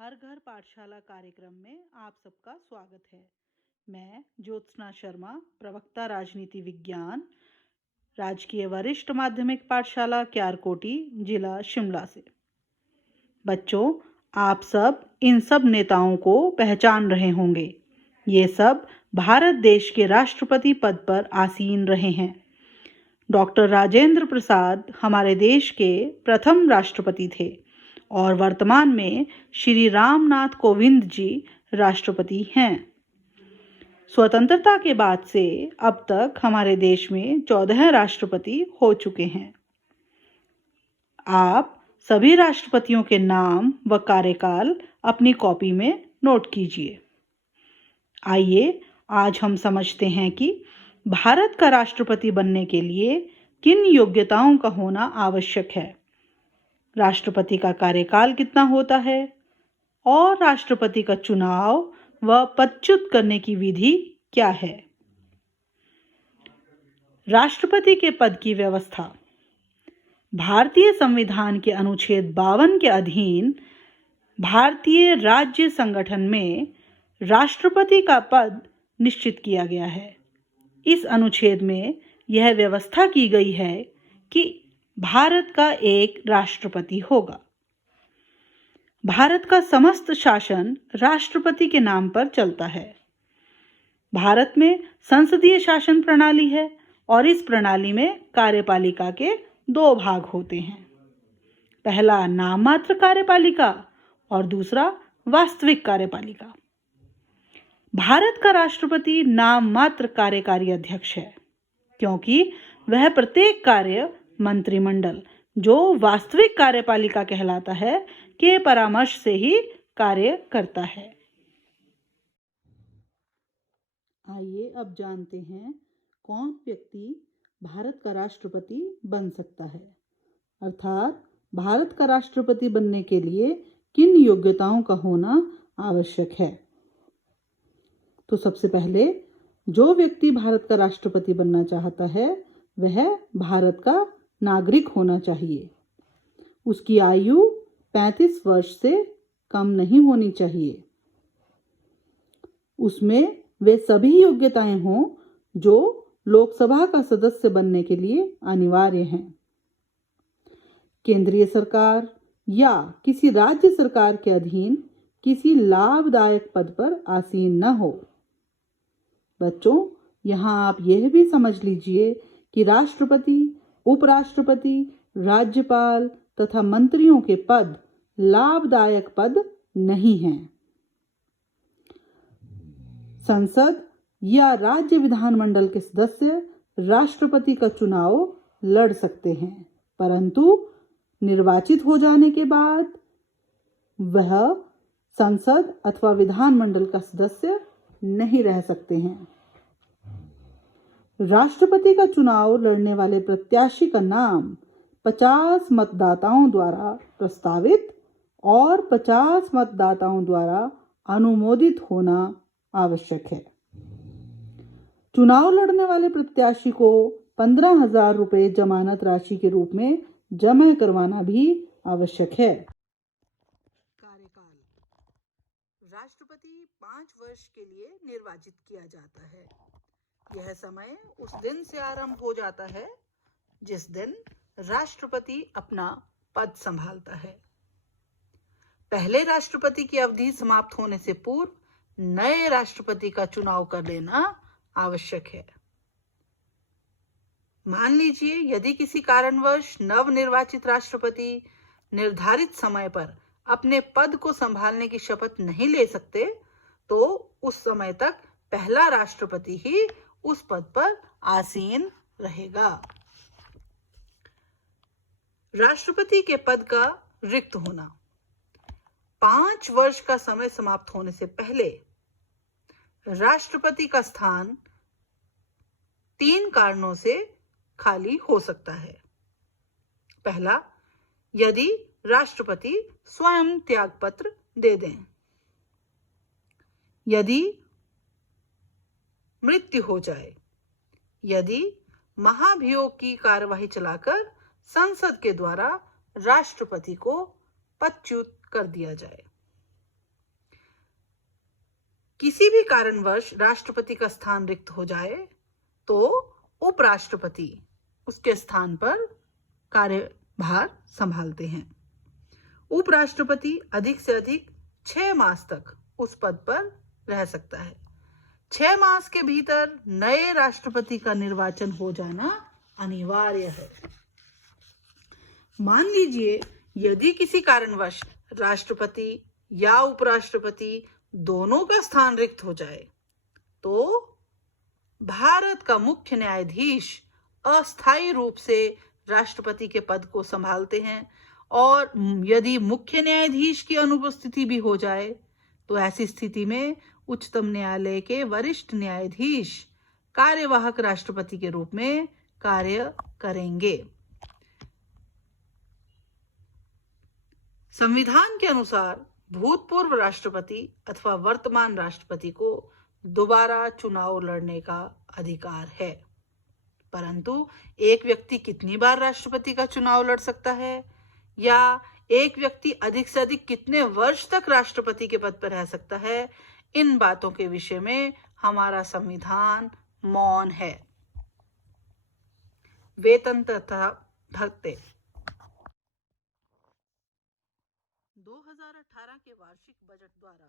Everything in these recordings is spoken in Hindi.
हर घर पाठशाला कार्यक्रम में आप सबका स्वागत है। मैं ज्योत्सना शर्मा, प्रवक्ता राजनीति विज्ञान, राजकीय वरिष्ठ माध्यमिक पाठशाला क्यारकोटी, जिला शिमला से। बच्चों, आप सब इन सब नेताओं को पहचान रहे होंगे। ये सब भारत देश के राष्ट्रपति पद पर आसीन रहे हैं। डॉक्टर राजेंद्र प्रसाद हमारे देश के प्रथम राष्ट्रपति थे और वर्तमान में श्री रामनाथ कोविंद जी राष्ट्रपति हैं। स्वतंत्रता के बाद से अब तक हमारे देश में 14 राष्ट्रपति हो चुके हैं। आप सभी राष्ट्रपतियों के नाम व कार्यकाल अपनी कॉपी में नोट कीजिए। आइए आज हम समझते हैं कि भारत का राष्ट्रपति बनने के लिए किन योग्यताओं का होना आवश्यक है, राष्ट्रपति का कार्यकाल कितना होता है और राष्ट्रपति का चुनाव व पदच्युत करने की विधि क्या है। राष्ट्रपति के पद की व्यवस्था। भारतीय संविधान के अनुच्छेद 52 के अधीन भारतीय राज्य संगठन में राष्ट्रपति का पद निश्चित किया गया है। इस अनुच्छेद में यह व्यवस्था की गई है कि भारत का एक राष्ट्रपति होगा। भारत का समस्त शासन राष्ट्रपति के नाम पर चलता है। भारत में संसदीय शासन प्रणाली है और इस प्रणाली में कार्यपालिका के 2 भाग होते हैं। पहला नाम मात्र कार्यपालिका और दूसरा वास्तविक कार्यपालिका। भारत का राष्ट्रपति नाम मात्र कार्यकारी अध्यक्ष है, क्योंकि वह प्रत्येक कार्य मंत्रिमंडल, जो वास्तविक कार्यपालिका कहलाता है, के परामर्श से ही कार्य करता है। आइए अब जानते हैं कौन व्यक्ति भारत का राष्ट्रपति बन सकता है, अर्थात भारत का राष्ट्रपति बनने के लिए किन योग्यताओं का होना आवश्यक है। तो सबसे पहले जो व्यक्ति भारत का राष्ट्रपति बनना चाहता है वह भारत का नागरिक होना चाहिए। उसकी आयु 35 वर्ष से कम नहीं होनी चाहिए। उसमें वे सभी योग्यताएं हों जो लोकसभा का सदस्य बनने के लिए अनिवार्य हैं। केंद्रीय सरकार या किसी राज्य सरकार के अधीन किसी लाभदायक पद पर आसीन न हो। बच्चों, यहाँ आप यह भी समझ लीजिए कि राष्ट्रपति, उपराष्ट्रपति, राज्यपाल तथा मंत्रियों के पद लाभदायक पद नहीं हैं। संसद या राज्य विधानमंडल के सदस्य राष्ट्रपति का चुनाव लड़ सकते हैं, परंतु निर्वाचित हो जाने के बाद वह संसद अथवा विधानमंडल का सदस्य नहीं रह सकते हैं। राष्ट्रपति का चुनाव लड़ने वाले प्रत्याशी का नाम 50 मतदाताओं द्वारा प्रस्तावित और 50 मतदाताओं द्वारा अनुमोदित होना आवश्यक है। चुनाव लड़ने वाले प्रत्याशी को 15,000 रुपये जमानत राशि के रूप में जमा करवाना भी आवश्यक है। कार्यकाल। राष्ट्रपति 5 वर्ष के लिए निर्वाचित किया जाता है। यह समय उस दिन से आरंभ हो जाता है जिस दिन राष्ट्रपति अपना पद संभालता है। पहले राष्ट्रपति की अवधि समाप्त होने से पूर्व नए राष्ट्रपति का चुनाव कर लेना आवश्यक है। मान लीजिए यदि किसी कारणवश नवनिर्वाचित राष्ट्रपति निर्धारित समय पर अपने पद को संभालने की शपथ नहीं ले सकते, तो उस समय तक पहला राष्ट्रपति ही उस पद पर आसीन रहेगा। राष्ट्रपति के पद का रिक्त होना। 5 वर्ष का समय समाप्त होने से पहले राष्ट्रपति का स्थान 3 कारणों से खाली हो सकता है। पहला, यदि राष्ट्रपति स्वयं त्यागपत्र दे दें, यदि मृत्यु हो जाए, यदि महाभियोग की कार्यवाही चलाकर संसद के द्वारा राष्ट्रपति को पदच्युत कर दिया जाए। किसी भी कारणवश राष्ट्रपति का स्थान रिक्त हो जाए तो उपराष्ट्रपति उसके स्थान पर कार्यभार संभालते हैं। उपराष्ट्रपति अधिक से अधिक 6 मास तक उस पद पर रह सकता है। 6 मास के भीतर नए राष्ट्रपति का निर्वाचन हो जाना अनिवार्य है। मान लीजिए यदि किसी कारणवश राष्ट्रपति या उपराष्ट्रपति दोनों का स्थान रिक्त हो जाए तो भारत का मुख्य न्यायाधीश अस्थायी रूप से राष्ट्रपति के पद को संभालते हैं, और यदि मुख्य न्यायाधीश की अनुपस्थिति भी हो जाए तो ऐसी स्थिति में उच्चतम न्यायालय के वरिष्ठ न्यायाधीश कार्यवाहक राष्ट्रपति के रूप में कार्य करेंगे। संविधान के अनुसार भूतपूर्व राष्ट्रपति अथवा वर्तमान राष्ट्रपति को दोबारा चुनाव लड़ने का अधिकार है, परंतु एक व्यक्ति कितनी बार राष्ट्रपति का चुनाव लड़ सकता है या एक व्यक्ति अधिक से अधिक कितने वर्ष तक राष्ट्रपति के पद पर रह सकता है, इन बातों के विषय में हमारा संविधान मौन है। वेतन तथा भत्ते 2018 के वार्षिक बजट द्वारा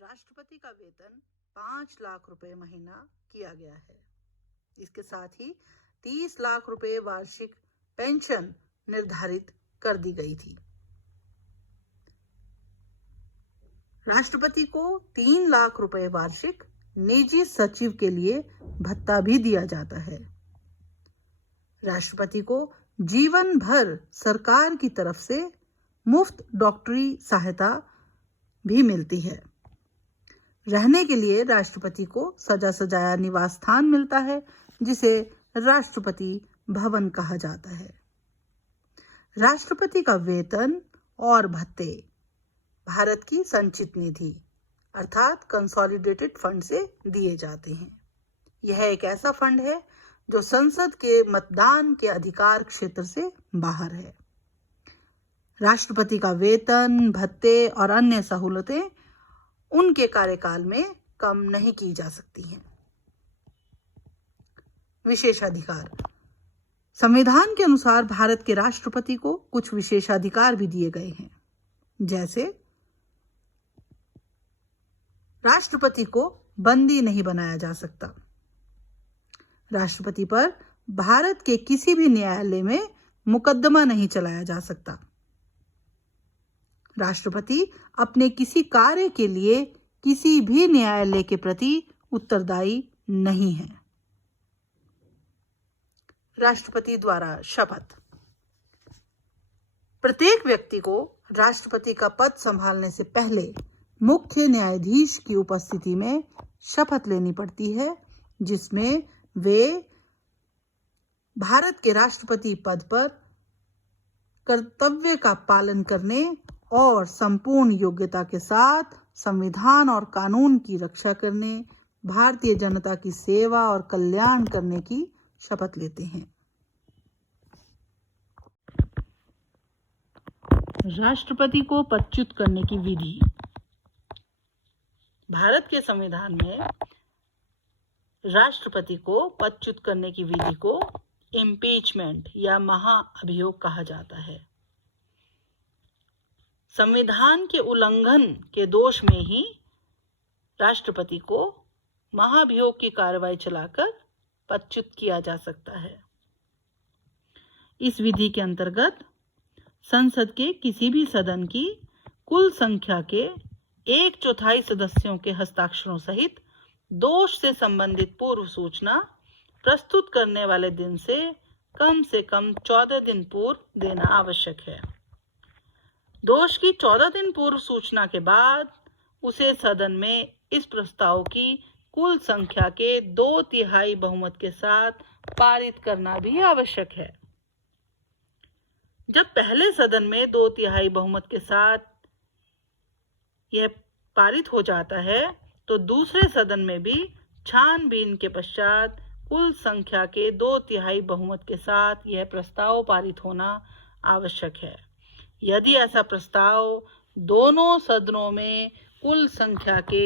राष्ट्रपति का वेतन 5 लाख रुपए महीना किया गया है। इसके साथ ही 30 लाख रुपए वार्षिक पेंशन निर्धारित कर दी गई थी। राष्ट्रपति को 3 लाख रुपए वार्षिक निजी सचिव के लिए भत्ता भी दिया जाता है। राष्ट्रपति को जीवन भर सरकार की तरफ से मुफ्त डॉक्टरी सहायता भी मिलती है। रहने के लिए राष्ट्रपति को सजा सजाया निवास स्थान मिलता है, जिसे राष्ट्रपति भवन कहा जाता है। राष्ट्रपति का वेतन और भत्ते भारत की संचित निधि अर्थात कंसोलिडेटेड फंड से दिए जाते हैं। यह एक ऐसा फंड है जो संसद के मतदान के अधिकार क्षेत्र से बाहर है। राष्ट्रपति का वेतन, भत्ते और अन्य सहूलतें उनके कार्यकाल में कम नहीं की जा सकती हैं। विशेषाधिकार संविधान के अनुसार भारत के राष्ट्रपति को कुछ विशेषाधिकार भी दिए गए हैं, जैसे राष्ट्रपति को बंदी नहीं बनाया जा सकता। राष्ट्रपति पर भारत के किसी भी न्यायालय में मुकदमा नहीं चलाया जा सकता। राष्ट्रपति अपने किसी कार्य के लिए किसी भी न्यायालय के प्रति उत्तरदायी नहीं है। राष्ट्रपति द्वारा शपथ प्रत्येक व्यक्ति को राष्ट्रपति का पद संभालने से पहले मुख्य न्यायाधीश की उपस्थिति में शपथ लेनी पड़ती है, जिसमें वे भारत के राष्ट्रपति पद पर कर्तव्य का पालन करने और संपूर्ण योग्यता के साथ संविधान और कानून की रक्षा करने, भारतीय जनता की सेवा और कल्याण करने की शपथ लेते हैं। राष्ट्रपति को पदच्युत करने की विधि भारत के संविधान में राष्ट्रपति को पदच्युत करने की विधि को इम्पीचमेंट या महाअभियोग कहा जाता है। संविधान के उल्लंघन के दोष में ही राष्ट्रपति को महाभियोग की कार्रवाई चलाकर पदच्युत किया जा सकता है। इस विधि के अंतर्गत संसद के किसी भी सदन की कुल संख्या के 1/4 सदस्यों के हस्ताक्षरों सहित दोष से संबंधित पूर्व सूचना प्रस्तुत करने वाले दिन से कम 14 दिन पूर्व देना आवश्यक है। दोष की 14 दिन पूर्व सूचना के बाद उसे सदन में इस प्रस्ताव की कुल संख्या के 2/3 बहुमत के साथ पारित करना भी आवश्यक है। जब पहले सदन में 2/3 बहुमत के साथ यह पारित हो जाता है, तो दूसरे सदन में भी छानबीन के पश्चात कुल संख्या के 2/3 बहुमत के साथ यह प्रस्ताव पारित होना आवश्यक है। यदि ऐसा प्रस्ताव दोनों सदनों में कुल संख्या के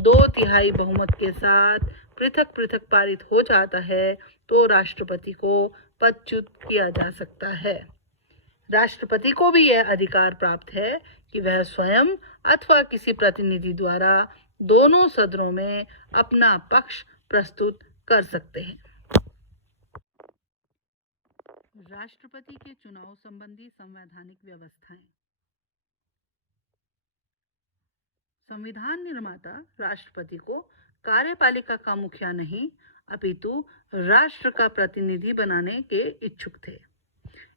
2/3 बहुमत के साथ पृथक पृथक पारित हो जाता है तो राष्ट्रपति को पदच्युत किया जा सकता है। राष्ट्रपति को भी यह अधिकार प्राप्त है कि वह स्वयं अथवा किसी प्रतिनिधि द्वारा दोनों सदनों में अपना पक्ष प्रस्तुत कर सकते हैं। राष्ट्रपति के चुनाव संबंधी संवैधानिक व्यवस्थाएं। संविधान निर्माता राष्ट्रपति को कार्यपालिका का मुखिया नहीं अपितु राष्ट्र का प्रतिनिधि बनाने के इच्छुक थे।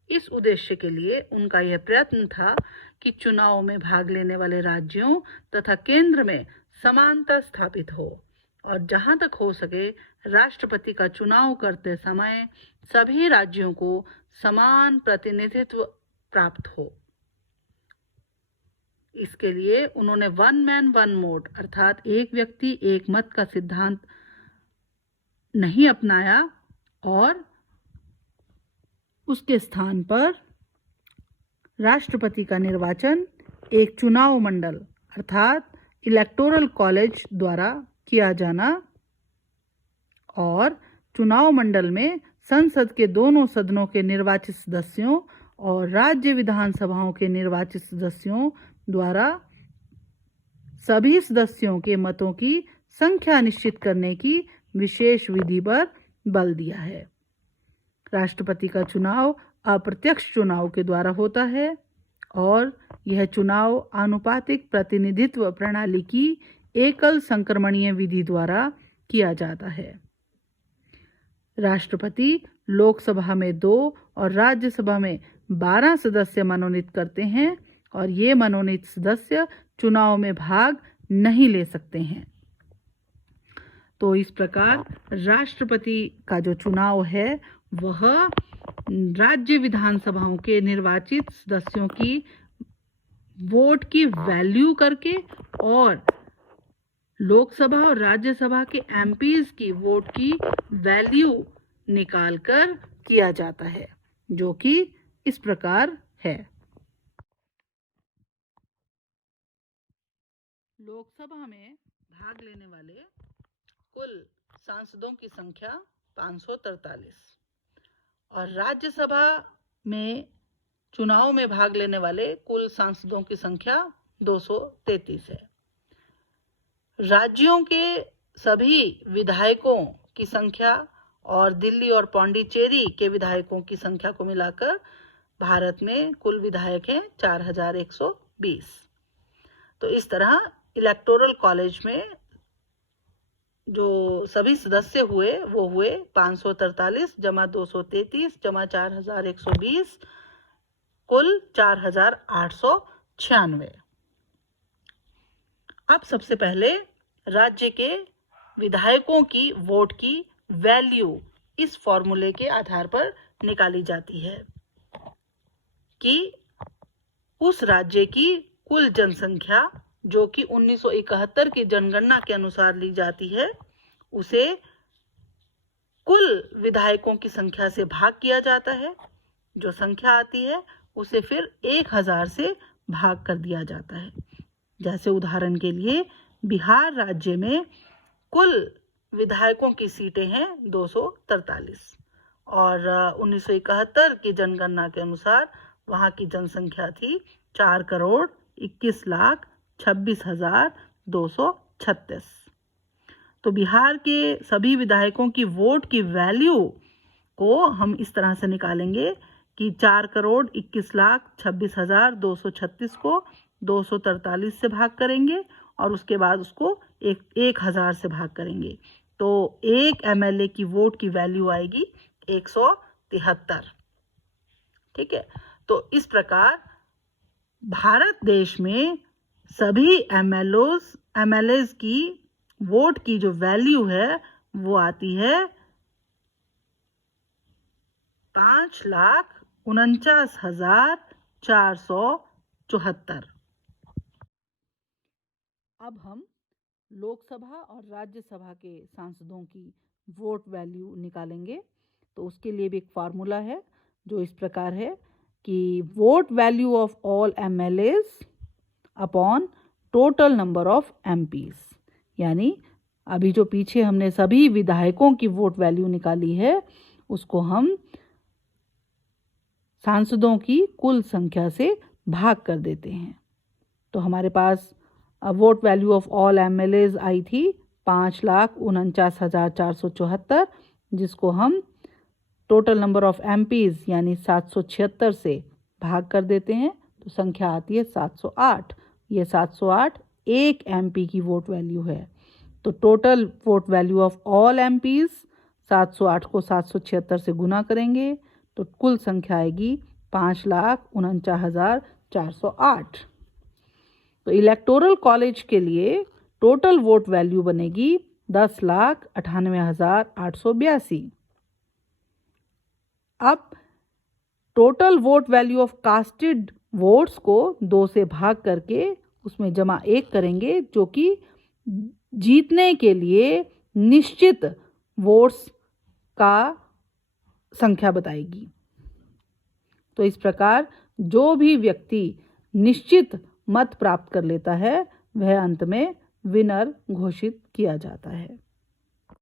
इस उद्देश्य के लिए उनका यह प्रयत्न था कि चुनाव में भाग लेने वाले राज्यों तथा केंद्र में समानता स्थापित हो और जहां तक हो सके राष्ट्रपति का चुनाव करते समय सभी राज्यों को समान प्रतिनिधित्व प्राप्त हो। इसके लिए उन्होंने वन मैन वन वोट अर्थात एक व्यक्ति एक मत का सिद्धांत नहीं अपनाया और उसके स्थान पर राष्ट्रपति का निर्वाचन एक चुनाव मंडल अर्थात इलेक्टोरल कॉलेज द्वारा किया जाना और चुनाव मंडल में संसद के दोनों सदनों के निर्वाचित सदस्यों और राज्य विधानसभाओं के निर्वाचित सदस्यों द्वारा सभी सदस्यों के मतों की संख्या निश्चित करने की विशेष विधि पर बल दिया है। राष्ट्रपति का चुनाव अप्रत्यक्ष चुनाव के द्वारा होता है और यह चुनाव आनुपातिक प्रतिनिधित्व प्रणाली की एकल संक्रमणीय विधि द्वारा किया जाता है। राष्ट्रपति लोकसभा में 2 और राज्यसभा में 12 सदस्य मनोनीत करते हैं और ये मनोनीत सदस्य चुनाव में भाग नहीं ले सकते हैं। तो इस प्रकार राष्ट्रपति का जो चुनाव है वह राज्य विधानसभाओं के निर्वाचित सदस्यों की वोट की वैल्यू करके और लोकसभा और राज्यसभा के एमपीज की वोट की वैल्यू निकालकर किया जाता है, जो कि इस प्रकार है। लोकसभा में भाग लेने वाले कुल सांसदों की संख्या 543 और राज्यसभा में चुनाव में भाग लेने वाले कुल सांसदों की संख्या 233 है। राज्यों के सभी विधायकों की संख्या और दिल्ली और पौंडीचेरी के विधायकों की संख्या को मिलाकर भारत में कुल विधायक हैं 4120। तो इस तरह इलेक्टोरल कॉलेज में जो सभी सदस्य हुए वो हुए 543 जमा 233 जमा 4120 कुल 4896। अब सबसे पहले राज्य के विधायकों की वोट की वैल्यू इस फॉर्मूले के आधार पर निकाली जाती है कि उस राज्य की कुल जनसंख्या जो कि 1971 की जनगणना के अनुसार ली जाती है उसे कुल विधायकों की संख्या से भाग किया जाता है। जो संख्या आती है उसे फिर 1000 से भाग कर दिया जाता है। जैसे उदाहरण के लिए बिहार राज्य में कुल विधायकों की सीटें हैं 243 और 1971 की जनगणना के अनुसार वहां की जनसंख्या थी 4,21,26,236। तो बिहार के सभी विधायकों की वोट की वैल्यू को हम इस तरह से निकालेंगे कि 4,21,26,236 को 243 से भाग करेंगे और उसके बाद उसको 1000 से भाग करेंगे तो एक एमएलए की वोट की वैल्यू आएगी 173। ठीक है, तो इस प्रकार भारत देश में सभी एमएलएज की वोट की जो वैल्यू है वो आती है 5,49,474। अब हम लोकसभा और राज्यसभा के सांसदों की वोट वैल्यू निकालेंगे। तो उसके लिए भी एक फार्मूला है जो इस प्रकार है कि vote value of all MLAs upon total number of MPs, यानी अभी जो पीछे हमने सभी विधायकों की वोट वैल्यू निकाली है उसको हम सांसदों की कुल संख्या से भाग कर देते हैं। तो हमारे पास vote value of all MLAs आई थी 5,49,474, जिसको हम टोटल नंबर ऑफ एमपीज यानी 776 से भाग कर देते हैं तो संख्या आती है 708। ये 708 एक एमपी की वोट वैल्यू है। तो total vote value of all MPs 708 को 776 से गुना करेंगे तो कुल संख्या आएगी 5,49,408। तो इलेक्टोरल कॉलेज के लिए टोटल वोट वैल्यू बनेगी 10,98,882। अब total vote value of casted votes को 2 से भाग करके उसमें जमा 1 करेंगे, जो कि जीतने के लिए निश्चित वोट्स का संख्या बताएगी। तो इस प्रकार जो भी व्यक्ति निश्चित मत प्राप्त कर लेता है वह अंत में विनर घोषित किया जाता है।